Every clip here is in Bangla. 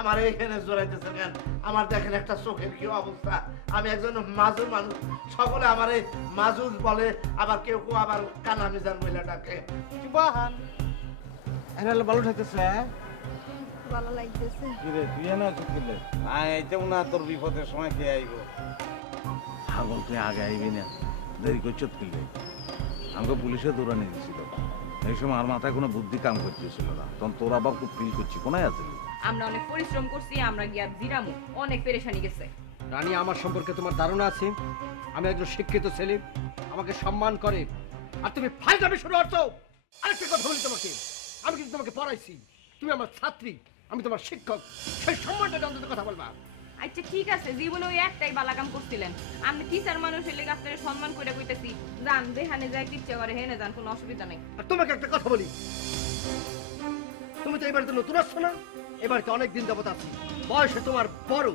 আমার এইখানে জড়াইতেছেন কেন? আমার দেখেন একটা চোখের কি অবস্থা। আমি একজন মাজুর মানুষ, সকলে আমার এই মাজুর বলে, আবার কেউ কেউ আবার কানা মিজান বলে ডাকে। বাহান এনালে ভালো থাকতেছে। ভালো লাগতেছে। কি রে তুই না চুকিলে আইতেও না, তোর বিপদের সময় কে আইব? পাগল তুই আগে আইবি না, দেরি করছত কিলে। আমাকে পুলিশে দৌড়ানি দিয়েছিল, এই সময় আর মাথায় কোনো বুদ্ধি কাম করতেছিল না, তখন তোর আবার খুব ফিল করছি। কোনায় আসলি? আমরা অনেক পরিশ্রম করছি, আমরা গিয়া জিরামু, অনেক পেরেশানি গেছে। রানী, আমার সম্পর্কে তোমার ধারণা আছে আমি একজন শিক্ষিত ছেলে, আমাকে সম্মান করে, আর তুমি ফাইজলামি শুরু করছো। আরেকটা কথা বলি তোমাকে, আমি কিন্তু তোমাকে পড়াইছি, তুমি আমার ছাত্রী, আমি তোমার শিক্ষক, সেই সম্মানটা অন্তত কথা বলবা। আচ্ছা ঠিক আছে, জীবনে ওই একটাই বালাকাম করছিলেন, আমি টিচার মানুষের লেগে আপনার সম্মান করে কইতেছি, যান যেখানে যায় কিচ্ছা করে হেনে যান, কোনো অসুবিধা নেই। আর তোমাকে একটা কথা বলি, তুমি তো এবারে তো নতুন আসছো না, এবারে তো অনেক দিন যাবত আছি, বয়সে তোমার বড়,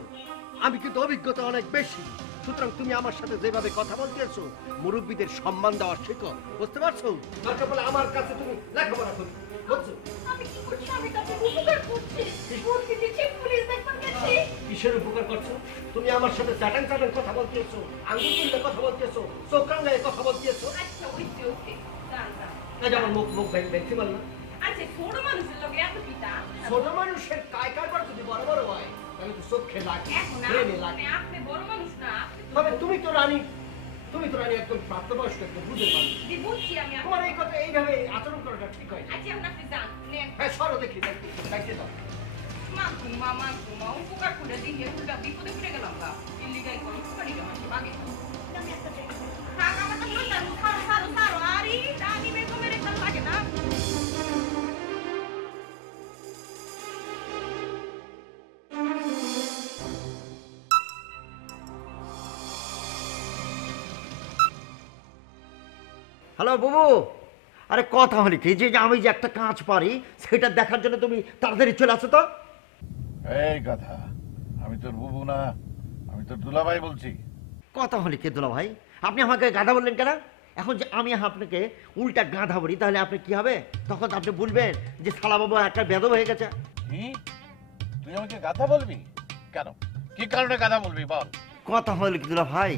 আমি কিন্তু অভিজ্ঞতা অনেক বেশি, সুতরাং তুমি আমার সাথে যেভাবে কথা বলতেছো মুরব্বীদের সম্মান দেওয়া শেখো, বুঝতে পারছো? দরকার বলে আমার কাছে তুমি লেখাপড়া করো, বুঝছো? আমি কি করছি? আমি তাকে উপকার করছি। বলছি দিচ্ছি, পুলিশ দেখবার গেছি। কিসের উপকার করছো? তুমি আমার সাথে চাটাং চাটাং কথা বলতেছো, আঙ্গুল তুললে কথা বলতেছো, চোখ কাঙ্গায় কথা বলতেছো। আচ্ছা ওইতে ওকে, যান যান। এই যে আমার মুখ ভেঙছি বল না। আচ্ছা ছোট মানুষের লোক এত পিতা, ছোট মানুষের কায় কারবার যদি বড় বড় হয় তাহলে তো চোখে লাগে, এখন ব্রেনে লাগে। আপনি বড় মানুষ না, তবে তুমি তো রানী একদম প্রাপ্তবয়স্ক, একদম বুঝে মানুষ, বুঝছি আমি। তোমার এই কথা এইভাবে আচরণ করাটা ঠিক হয় না। আচ্ছা এখন আপনি যান, নেন। হ্যাঁ সরো দেখি, দেখতে দাও। মা উপকার করে দিয়ে উল্টা বিপদে পড়ে গেলাম গা, ইল্লিগাল কোনো উপকারই গেলাম আগে। আমি একটা দেখি। থাক আমার তো লইতা সারো আরে রানী বেগমের একটা লাগে না। হ্যালো বুবু, আরে কথা হলে কি যে আমি যে একটা কাজ পারি সেটা দেখার জন্য তুমি তাড়াতাড়ি চলে আসো তো। এই কথা, আমি তোর বুবু না, আমি তোর দুলাভাই বলছি। কথা হলে কি দুলা ভাই, আপনি আমাকে গাধা বললেন কেন? এখন যে আমি আপনাকে উল্টা গাধা বলি তাহলে আপনি কি হবে? তখন আপনি বলবেন যে শালা বাবু একটা বেদব হয়ে গেছে। কি তুই আমাকে গাধা বলবি কেন? কি কারণে গাধা বলবি বল? কথা হলে কি দুলা ভাই,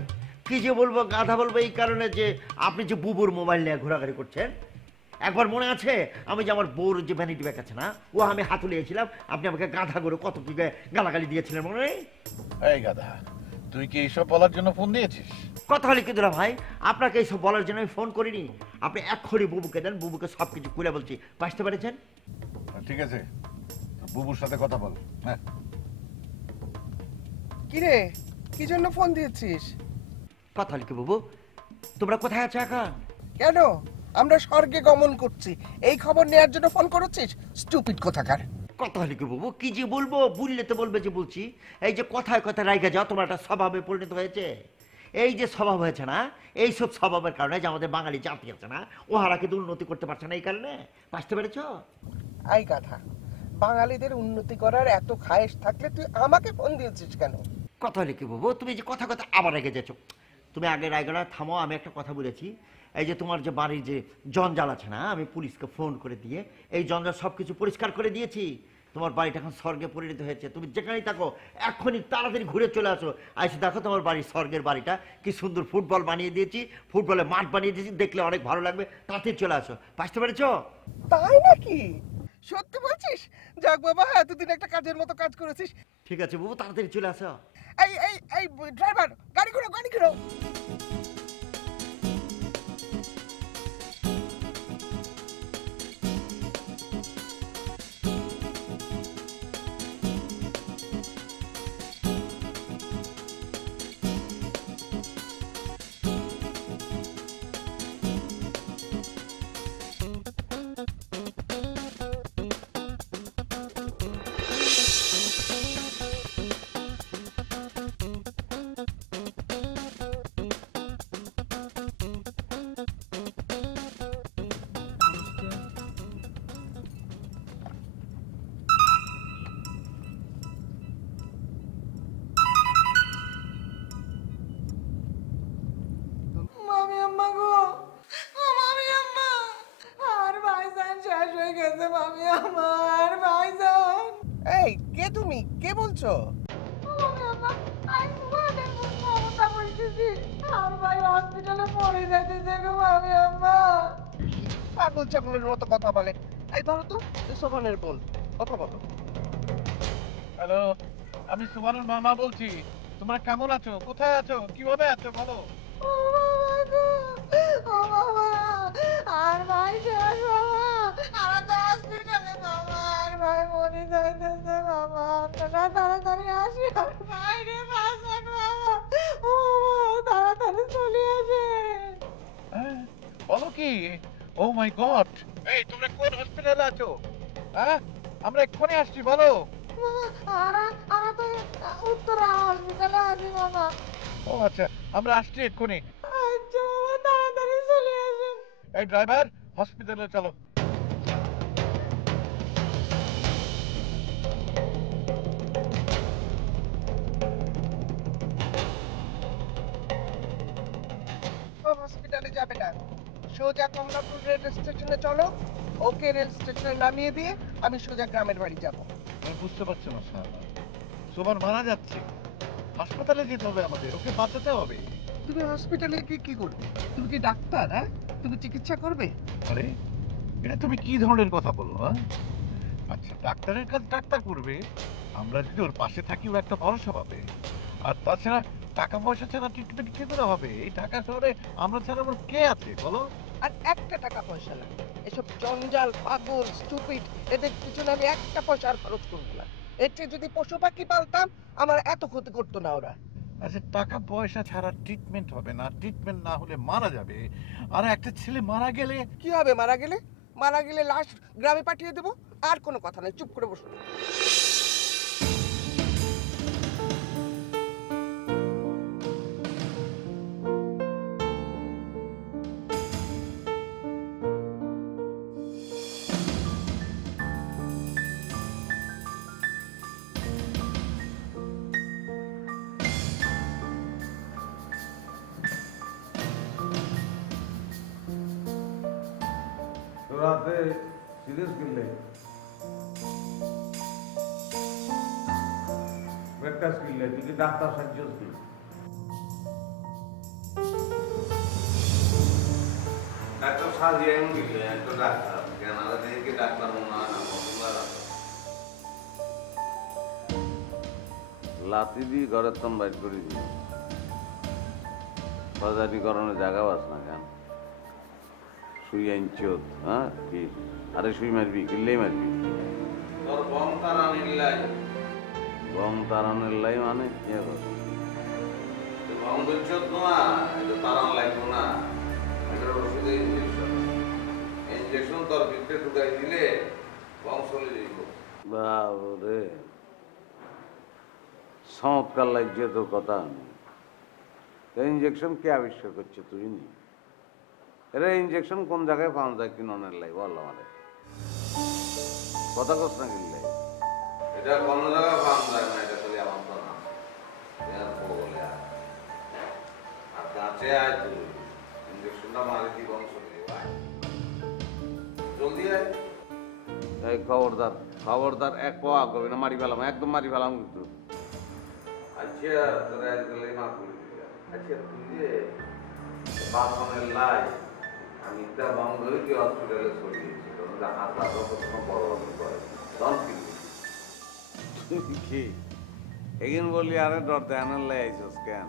কি যে বলবো, গাধা বলবো এই কারণে যে আপনি যে বুবুর মোবাইল নিয়ে ঘোরাঘুরি করছেন। একবার মনে আছে আমি যে আমার বউর যে ভ্যানিটি ব্যাগ আছে না, ও আমি হাতে লিয়েছিলাম, আপনি আমাকে গাধা করে কত কি গালাগালি দিয়েছিলেন মনে নেই? এই গাধা, তুই কি এইসব বলার জন্য ফোন দিয়েছিস? কথা হলে কি দুলা ভাই, আপনাকে এইসব বলার জন্য আমি ফোন করিনি। আপনি এক্ষুনি বুবুকে দেন, বুবুকে সব কিছু খুলে বলছি, বুঝতে পেরেছেন? ঠিক আছে, বুবুর সাথে কথা বল। হ্যাঁ কিরে, কি জন্য ফোন দিয়েছিস? কথা হলে কি বুবু, তোমরা কোথায় আছো এখন? কেন? আমরা স্বর্গে গমন করছি, এই খবর নেয়ার জন্য ফোন করেছিস? স্টুপিড কোথাকার। কথা হলে কি বুবু, কি যে বলবো, বললে তো বলবে যে বলছি। এই যে কথায় কথায় রাইগা যাও, তোমার একটা স্বভাবে পরিণত হয়েছে। এই যে স্বভাব হয়েছে না, এইসব স্বভাবের কারণে যে আমাদের বাঙালি জাতি আছে না, ওহারা কিন্তু উন্নতি করতে পারছে না, এই কারণে। বুঝতে পেরেছ? এই কথা, বাঙালিদের উন্নতি করার এত খায়েশ থাকলে তুই আমাকে ফোন দিয়েছিস কেন? কথা হলে কি বুবু, তুমি যে কথা কথা আবার রেগে যাচ্ছ। তুমি আগে রায়গড়া থামো, আমি একটা কথা বলেছি। এই যে তোমার যে বাড়ির যে জঞ্জাল আছে না, আমি পুলিশকে ফোন করে দিয়ে এই জঞ্জাল সব কিছু পরিষ্কার করে দিয়েছি। তোমার বাড়িটা এখন স্বর্গে পরিণত হয়েছে। তুমি যেখানেই থাকো এখনই তাড়াতাড়ি ঘুরে চলে আসো, এসে দেখো তোমার বাড়ির স্বর্গের বাড়িটা কি সুন্দর ফুটবল বানিয়ে দিয়েছি, ফুটবলের মাঠ বানিয়ে দিয়েছি, দেখলে অনেক ভালো লাগবে। তাড়াতাড়ি চলে আসো, বুঝতে পেরেছো? তাই নাকি? সত্যি বলছিস? যাক বাবা, এতদিন একটা কাজের মতো কাজ করেছিস। ঠিক আছে বাবু, তাড়াতাড়ি চলে আসো। এই এই এই ড্রাইভার, গাড়ি ঘোরো, গাড়ি ঘোরো। কে বলছো? পাগল ছাগলের মতো কথা বলে। এই ধরো তো, সোপানের বোন, কথা বলো। হ্যালো, আমি সুমানের মামা বলছি। তোমরা কেমন আছো, কোথায় আছো, কিভাবে আছো বলো। আর ভাই শেষ বাবা, আমার তো হসপিটালে বাবা, আর ভাই মরে যাইতেছে বাবা, আপনারা তাড়াতাড়ি আসি, আর ভাই রে বাঁচান বাবা, ও বাবা, তাড়াতাড়ি চলে আসেন। হ্যাঁ, বলো কি? ও মাই গড, এই তোমরা কোন হসপিটালে আছো? হ্যাঁ, আমরা এক্ষুনি আসছি, বলো। আর তো উত্তরা হসপিটালে আছি বাবা। ও আচ্ছা, আমরা আসছি এক্ষুনি। আচ্ছা বাবা, তাড়াতাড়ি চলে আসেন। এই ড্রাইভার, হসপিটালে চলো। হসপিটালে যাবে না, সোজা কমলাপুর রেল স্টেশনে চলো। ওকে রেল স্টেশনে নামিয়ে দিয়ে আমি সোজা গ্রামের বাড়ি যাব। আমি বুঝতে পারছি না স্যার, সুমান মারা যাচ্ছে, হাসপাতালে যেতে হবে আমাদের, ওকে বাঁচাতে হবে। তুমি হসপিটালে গিয়ে কি করবে? তুমি কি ডাক্তার? হ্যাঁ, তুমি চিকিৎসা করবে? আরে, এটা তুমি কি ধরনের কথা বললো? হ্যাঁ, আচ্ছা, ডাক্তারের কাজ ডাক্তার করবে, আমরা যদি ওর পাশে থাকি ও একটা ভরসা পাবে। আর তাছাড়া টাকা পয়সা ছাড়া ট্রিটমেন্ট কি করে হবে? এই ঢাকা শহরে আমরা ছাড়া আমার কে আছে বলো? আর একটা টাকা পয়সা না, এসব জঞ্জাল, পাগল, স্টুপিড, এদের পিছনে আমি একটা পয়সা আর খরচ করবো না। এর চেয়ে যদি পশু পাখি পালতাম, আমার এত ক্ষতি করতো না ওরা। আচ্ছা, টাকা পয়সা ছাড়া ট্রিটমেন্ট হবে না, ট্রিটমেন্ট না হলে মারা যাবে। আর একটা ছেলে মারা গেলে কি হবে মারা গেলে? মারা গেলে লাশ গ্রামে পাঠিয়ে দেবো, আর কোনো কথা নেই, চুপ করে বসো। রাতে সিরিয়াস কিনলে একটা কিনলে তুই কি ডাক্তার সাহায্য কি ডাক্তার সাজিয়ে এমন কিনলে একটা ডাক্তার কেন দেখে ডাক্তার মনে হয় না লাতি দিয়ে ঘরের তম বাইর করে দিই বাজারিকরণের জায়গা বাস না কেন সুই আইনচোত হ্যাঁ কি আরে সুই মারবি কিনলেই মারবি তোর বম তারানের লাই মানে কি বম দুচ্ছত না এটা তারান লাগবো না এটার ওষুধে ইঞ্জেকশন তোর ভিতরে ঢুকাই দিলে বম চলে যাইব বাবরে চমৎকার লাগছে তোর কথা ইঞ্জেকশন কে আবিষ্কার করছে তুই নি এরা ইঞ্জেকশন কোন জায়গায় পাওয়া যায় কিননের লাই বল আমাদের কথা কস না কিনলে এটা কোন জায়গায় পাওয়া যায় না এটা খালি আমার তো না বলে আর গাছে আয় তুই ইঞ্জেকশনটা মারি দি বংশ জলদি আয় এই খবরদার এক পাওয়া করবি না মারি ফেলাম একদম মারি ফেলাম কিন্তু আচ্ছা তোরা একদম মাফ করে দিবি আচ্ছা তুই যে বাসনের লাই আমি এটা বন্ধ হয়ে কি হসপিটালে ছড়িয়েছি হাত কোনো বড় করে কি এগিন বলি আরে ডর দেয়ানোর লাই আইসস কেন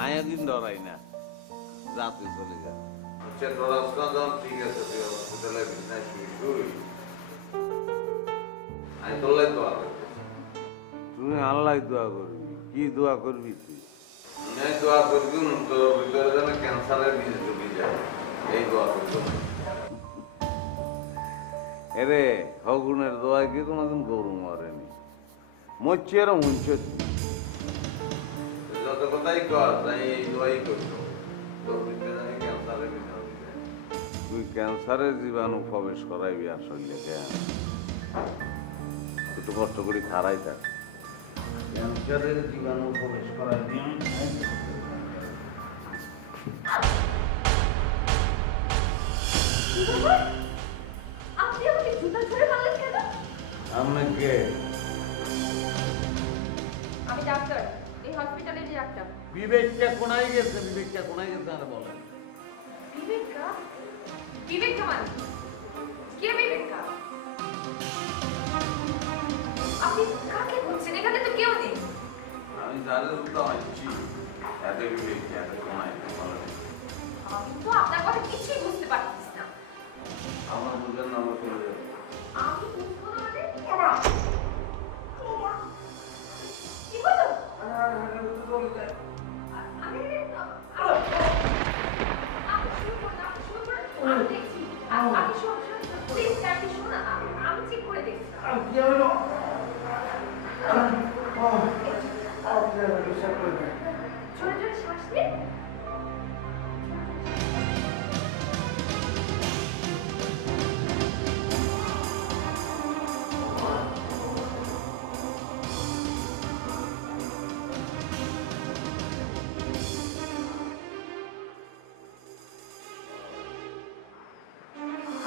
আমি একদিন ডরাই না রাতে চলে যা আচ্ছা ডরাস না যখন ঠিক আছে তুই হসপিটালে বিছনায় শুই আমি তোর লাই দোয়া করবি তুই আল্লাহ দোয়া করবি কি দোয়া করবি তুই আমি দোয়া করবি তোর ভিতরে যেন ক্যান্সারের বীজ ঢুকে যায় এই দোয়া করবি এরে হগুনের দোয়া কি কোনোদিন গরু মরেনি মরছি আর মুঞ্চে যত কথাই কর তাই এই দোয়াই করবো তোর ভিতরে যেন ক্যান্সারের বীজ ঢুকে যায় তুই ক্যান্সারের জীবাণু প্রবেশ করাইবি আসলে কেন একটু কষ্ট করি খারাই থাক ক্যান্সারের জীবাণু প্রবেশ করাইবি আপনি আমাকে জুতা ধরে মারলেন কেন? আপনাকে আমি ডাক্তার, এই হসপিটালের ডাক্তার। বিবেকটা কোনায় গেছে? বিবেকটা কোনায় গেছে আর বলেন। বিবেকা? বিবেকা মানে কে? বিবেকা? আপনি কাকে বলছেন? এখানে তো কেউ নেই। আমি যাদের তো আছি এত বিবেক এত কোনায় বলেন। আমি তো আপনার কথা কিছুই বুঝতে পারছি না। আমার বুঝেন না আমার করে আমি বুঝবো না মানে? ওমা! ওমা! কি হলো? আমি শুরু করুন, আপনি শুরু করুন। আমি দেখছি। আপনি শুনুন, প্লিজ আপনি শুনুন, আমি চেক করে দেখছি। কি হলো? জোরে জোরে শ্বাস নিন।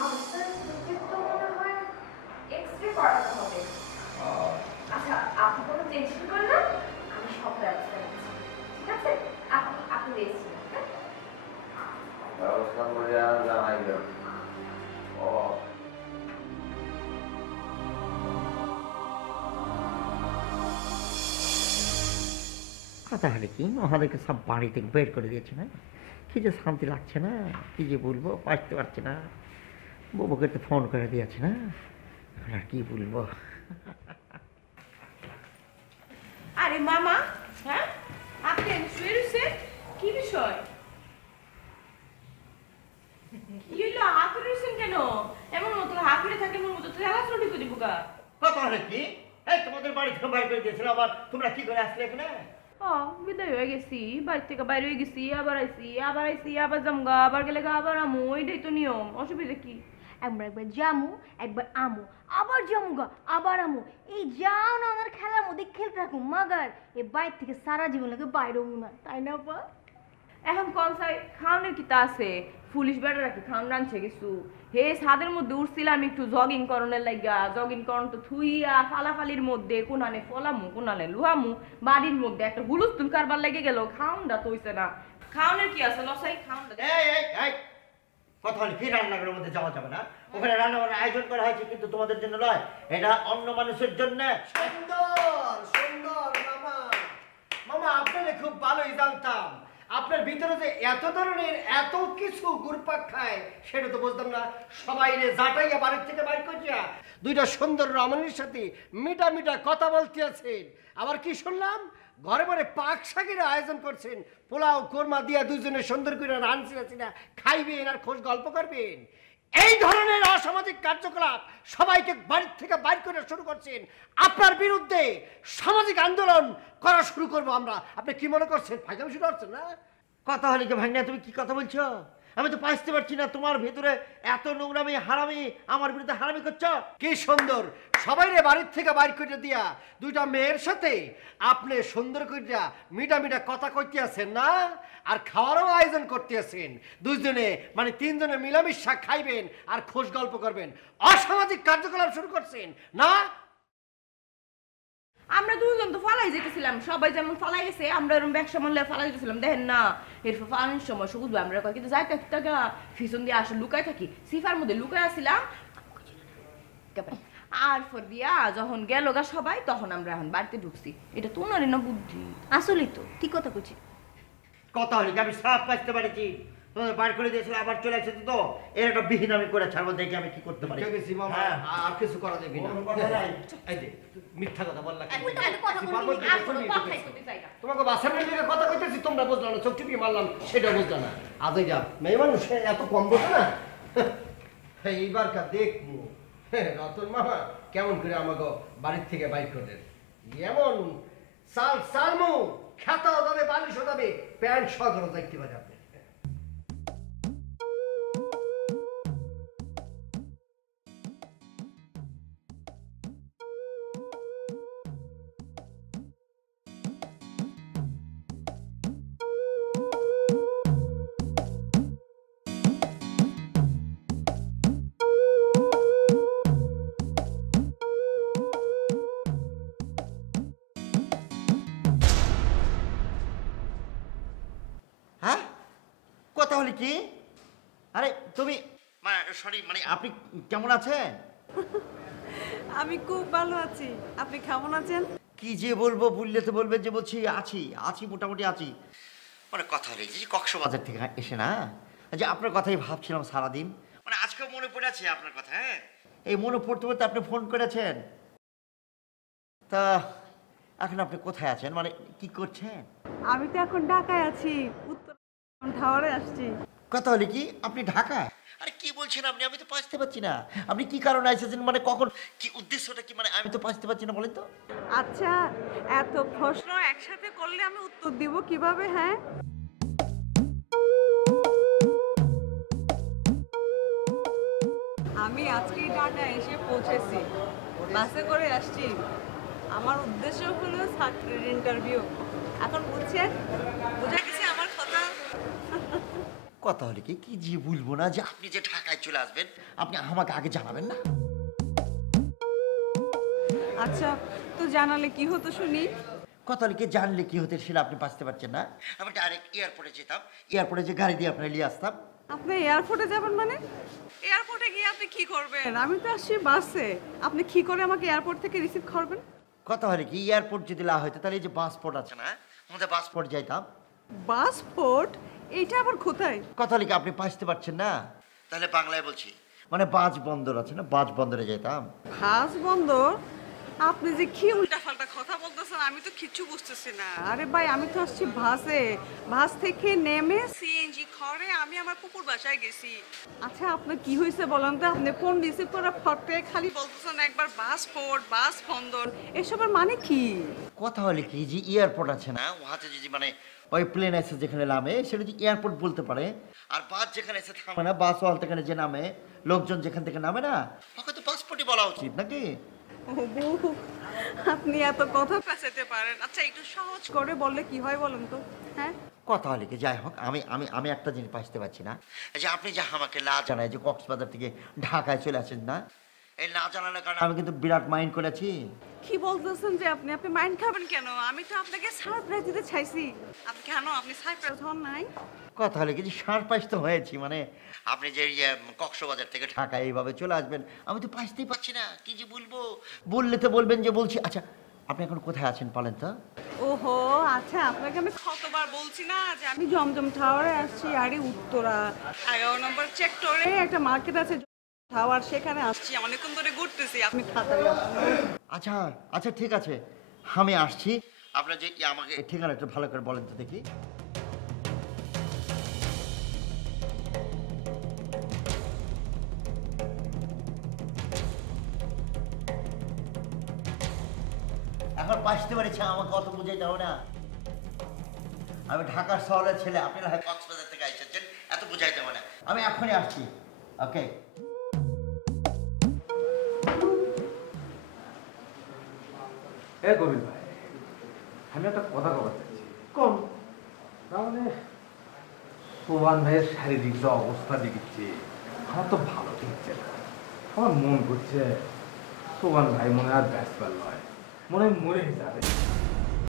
আপনার চোখে তো মনে হয় এক্স-রে করাতে হবে। আচ্ছা, আপনি কোনো টেনশন করেন না, আমি সব ব্যবস্থা নিচ্ছি। ঠিক আছে? আপনি রেস্ট নিন, হ্যাঁ? ব্যবস্থা করে আর জানাই দেব। ও কথা হলে কি আমাদেরকে সব বাড়ি থেকে বের করে দিয়েছে না, কি যে শান্তি লাগছে না, কি যে বলবো পারতে পারছি না। বউকে তো ফোন করে দিয়েছে না, এখন আর কি বলবো। আরে মামা, হ্যাঁ আপনি শুয়ে রয়েছেন? কি বিষয়? কি হলো? হাঁপিয়ে রয়েছেন কেন? এমন মতো হাঁপিয়ে থাকে, এমন মতো খেলাচুরি করে দিব গা। কথা হলে কি, এই তোমাদের বাড়ি থেকে বাইর করে দিয়েছিল, আবার তোমরা কি করে আসলে এখানে? বিদায় হয়ে গেছি, বাড়ি থেকে বাইরে হয়ে গেছি, আবার আইছি, আবার জামগা, আবার গেলে গা আবার আমু, এটাই তো নিয়ম। অসুবিধা কি? একবার একবার জামু, একবার আমু, আবার জামুগা, আবার আমু। এই যাও না ওনার খেলার মধ্যে খেলতে থাকুন মাগার এই বাইর থেকে সারা জীবন লাগে বাইরে না, তাই না আপা? এখন কোন সাই খাওনের কি তা আছে? পুলিশ বেড়া রাখি খাওন রাঁধছে কিছু। হে ছাদের মধ্যে উঠছিলাম একটু জগিং করণের লাগা, জগিং করণ তো থুইয়া ফালাফালির মধ্যে কোনানে ফলামু কোনানে লুহামু, বাড়ির মধ্যে একটা হুলুস্থুল কারবার লেগে গেল। খাওনটা তো হইছে না। খাওনের কি আছে লসাই? খাওনটা এই কথা হলে কি রান্নাঘরের মধ্যে যাওয়া যাবে না? ওখানে রান্নাঘরের আয়োজন করা হয়েছে, কিন্তু তোমাদের জন্য নয়, এটা অন্য মানুষের জন্য। সুন্দর সুন্দর মামা। মামা আপনারে খুব ভালোই জানতাম, আপনার ভিতরে যে এত ধরনের এত কিছু ঘুরপাক খায় সেটা তো বুঝতাম না। সবাই রে জাটাইয়া বাড়ির থেকে বাইর করিয়া দুইটা সুন্দর রমণীর সাথে মিটা মিটা কথা বলতে আছেন। আবার কি শুনলাম ঘরে ঘরে পাক শাকের আয়োজন করছেন, পোলাও কোরমা দিয়া দুজনে সুন্দর করে রাঁধছি না খাইবেন আর খোঁজ গল্প করবেন। এই ধরনের অসামাজিক কার্যকলাপ সবাইকে বাড়ি থেকে বাইর করে শুরু করছেন। আপনার বিরুদ্ধে সামাজিক আন্দোলন করা শুরু করবো আমরা। আপনি কি মনে করছেন ফাইজাম শুরু করছেন না? কথা হলে কি ভাঙনা, তুমি কি কথা বলছো? আমি তো পাইতে পারছি না, তোমার ভিতরে এত নোংরামি হারামি আমার বিরুদ্ধে হারামি করছো। কি সুন্দর সবাইরে বাড়ির থেকে বাইর করে দিয়া দুইটা মেয়ের সাথে আপনি সুন্দর করিয়া মিটা মিটা কথা কইতে আছেন না, আর খাওয়ারও আয়োজন করতে আছেন। দুইজনে মানে তিনজনে মিলামিশা খাইবেন আর খোঁজ গল্প করবেন। অসামাজিক কার্যকলাপ শুরু করছেন না? আমরা দুজন তো ফালাই যেতেছিলাম, সবাই যেমন ফালাই গেছে আমরা এরকম ব্যবসা মূল্যে ফালাই যেতেছিলাম। দেখেন না এরপর ফালানোর সময় সবুজ আমরা কয় কিন্তু যাই টাকা ফিসন দিয়ে আসলে লুকায় থাকি, সিফার মধ্যে লুকায় আসছিলাম। আর পর দিয়া যখন গেল গা সবাই, তখন আমরা এখন বাড়িতে ঢুকছি। এটা তো ওনারই না বুদ্ধি। আসলেই তো ঠিক কথা কইছি। কথা হলে কি আমি সাপ পাইতে পারিছি, তোমাদের বার করে দিয়েছিল আবার চলে আসছে, তো এর একটা বিহীন আমি করে ছাড়বো, দেখি আমি কি করতে পারি। ঠিক আছে মামা, হ্যাঁ। আর কিছু করা যাবে না। কোনো কথা নাই। এই যে মিথ্যা কথা বললা কেন? কথা বলবি আর কোনো কথাই করতে চাই না। তোমাকে বাসার মেয়ে কথা কইতেছি তোমরা বুঝলা না, চোখ টিপিয়ে মারলাম সেটা বুঝলা না। আজই যা মেয়ে মানুষ এত কম বোঝে না। এইবার কা দেখবো রতন মামা কেমন করে আমাকে বাড়ির থেকে বাইর করেন। এমন সাল সালমু খেতাও যাবে, বালিশও যাবে, প্যান্ট সগরও দেখতে পারে আপনি। হলে কি? আরে তুমি সরি মানে আপনি কেমন আছেন? আমি খুব ভালো আছি, আপনি কেমন আছেন? কি যে বলবো, বললে তো বলবেন যে বলছি আছি আছি মোটামুটি আছি। মানে কথা হলে যে কক্সবাজার থেকে এসে না, যে আপনার কথাই ভাবছিলাম সারাদিন, মানে আজকেও মনে পড়ে আছে আপনার কথা। হ্যাঁ, এই মনে পড়তে পড়তে আপনি ফোন করেছেন। তা এখন আপনি কোথায় আছেন, মানে কি করছেন? আমি তো এখন ঢাকায় আছি, উত্তর টাওয়ারে আসছি। কথা হলে কি আপনি ঢাকায়? আরে কি বলছেন আপনি, আমি তো বুঝতে পারছি না আপনি কি কারণে এসেছেন, মানে কখন, কি উদ্দেশ্যটা কি, মানে আমি তো বুঝতে পারছি না, বলেন তো। আচ্ছা, এত প্রশ্ন একসাথে করলে আমি উত্তর দিব কিভাবে? হ্যাঁ, আমি আজকেই ঢাকা এসে পৌঁছেছি, বাসে করে আসছি। আমার উদ্দেশ্য হলো চাকরির ইন্টারভিউ। এখন বুঝছেন, বুঝে গেছে আমার কথা? কথা হলে কি কি যে বলবো না, যে আপনি যে ঢাকায় চলে আসবেন আপনি আমাকে আগে জানাবেন না? আচ্ছা, তো জানালে কি হতো শুনি? কথা হলে কি জানলে কি হতে সেটা আপনি বুঝতে পারছেন না? আমি ডাইরেক্ট এয়ারপোর্টে যেতাম, এয়ারপোর্টে যে গাড়ি দিয়ে আপনার নিয়ে আসতাম। আপনি এয়ারপোর্টে যাবেন মানে? এয়ারপোর্টে গিয়ে আপনি কি করবেন? আমি তো আসছি বাসে, আপনি কি করে আমাকে এয়ারপোর্ট থেকে রিসিভ করবেন? কথা হলে কি এয়ারপোর্ট যদি না হয়তো তাহলে এই যে বাসপোর্ট আছে না, আমাদের বাসপোর্ট যাইতাম। বাসপোর্ট? এইটা আবার কোথায়? কথা হলে কি আপনি বুঝতে পারছেন না? তাহলে বাংলায় বলছি, মানে বাজ বন্দর আছে না, বাজ বন্দরে যেতাম। বাস বন্দর? আপনি যে কি উল্টাপাল্টা কথা বলতেছেন, আমি তো কিচ্ছু বুঝতেছি না। আরে ভাই, আমি তো আসছি বাসে, বাস থেকে নেমে সিএনজি করে আমি আমার কুকুর বাসায় গেছি। আচ্ছা, আপনার কি হয়েছে বলেন তো? আপনি ফোন রিসিভ করার ফটে খালি বলতেছেন একবার বাসপোর্ট, বাস বন্দর, এসবের মানে কি? কথা হলে কি যে এয়ারপোর্ট আছে না, ওহাতে যদি মানে ওই প্লেন এসে যেখানে নামে সেটা যদি এয়ারপোর্ট বলতে পারে, আর বাস যেখানে এসে থামে না, বাস হল থেকে যে নামে, লোকজন যেখান থেকে নামে না, ওকে তো পাসপোর্টই বলা উচিত নাকি? ও বউ, আপনি এত কথা পেঁচাতে পারেন? আচ্ছা, একটু সহজ করে বললে কি হয় বলেন তো? হ্যাঁ, কথা হলে কি যাই হোক, আমি আমি আমি একটা জিনিস বুঝতে পারছি না, যে আপনি যে আমাকে না জানায় যে কক্সবাজার থেকে ঢাকায় চলে আসেন না, এই না জানানোর কারণে আমি কিন্তু বিরাট মাইন্ড করেছি। কি বলতেছেন যে আপনি আপনি মাইন্ড খাবেন কেন? আমি তো আপনাকে সারপ্রাইজ দিতে চাইছি। আপনি কেন, আপনি সারপ্রাইজ হন নাই? কথা হলে কি যে সারপ্রাইজ তো হয়েছি, মানে আপনি যে কক্সবাজার থেকে ঢাকায় এইভাবে চলে আসবেন, আমি তো বুঝতেই পারছি না কি যে বলবো। বললে তো বলবেন যে বলছি। আচ্ছা, আপনি এখন কোথায় আছেন বলেন তো? ওহো, আচ্ছা, আপনাকে আমি কতবার বলছি না যে আমি জমজম টাওয়ারে আসছি। আরে উত্তরা 11 নম্বর সেক্টরে একটা মার্কেট আছে টাওয়ার, সেখানে আসছি। অনেকক্ষণ ধরে ঘুরতেছি, আপনি তাড়াতাড়ি আসুন। আচ্ছা আচ্ছা ঠিক আছে, আমি আসছি। আপনার যে আমাকে ঠিকানা একটু ভালো করে বলেন তো দেখি। এখন বুঝতে পারছি, আমাকে অত বুঝাইতে হবে না। আমি ঢাকার শহরের ছেলে, আপনারা হয় কক্সবাজার থেকে এসেছেন, এত বুঝাইতে হবে না। আমি এখনই আসছি। ওকে। এ কবির ভাই, আমি একটা কথা বলতে চাইছি। কোন? তাহলে সোহান ভাইয়ের শারীরিক যে অবস্থা দেখছি, আমার তো ভালো ঠেকছে না। আমার মন করছে সোহান ভাই মনে আর ব্যাসবার নয়, মনে হয় মরে যাবে।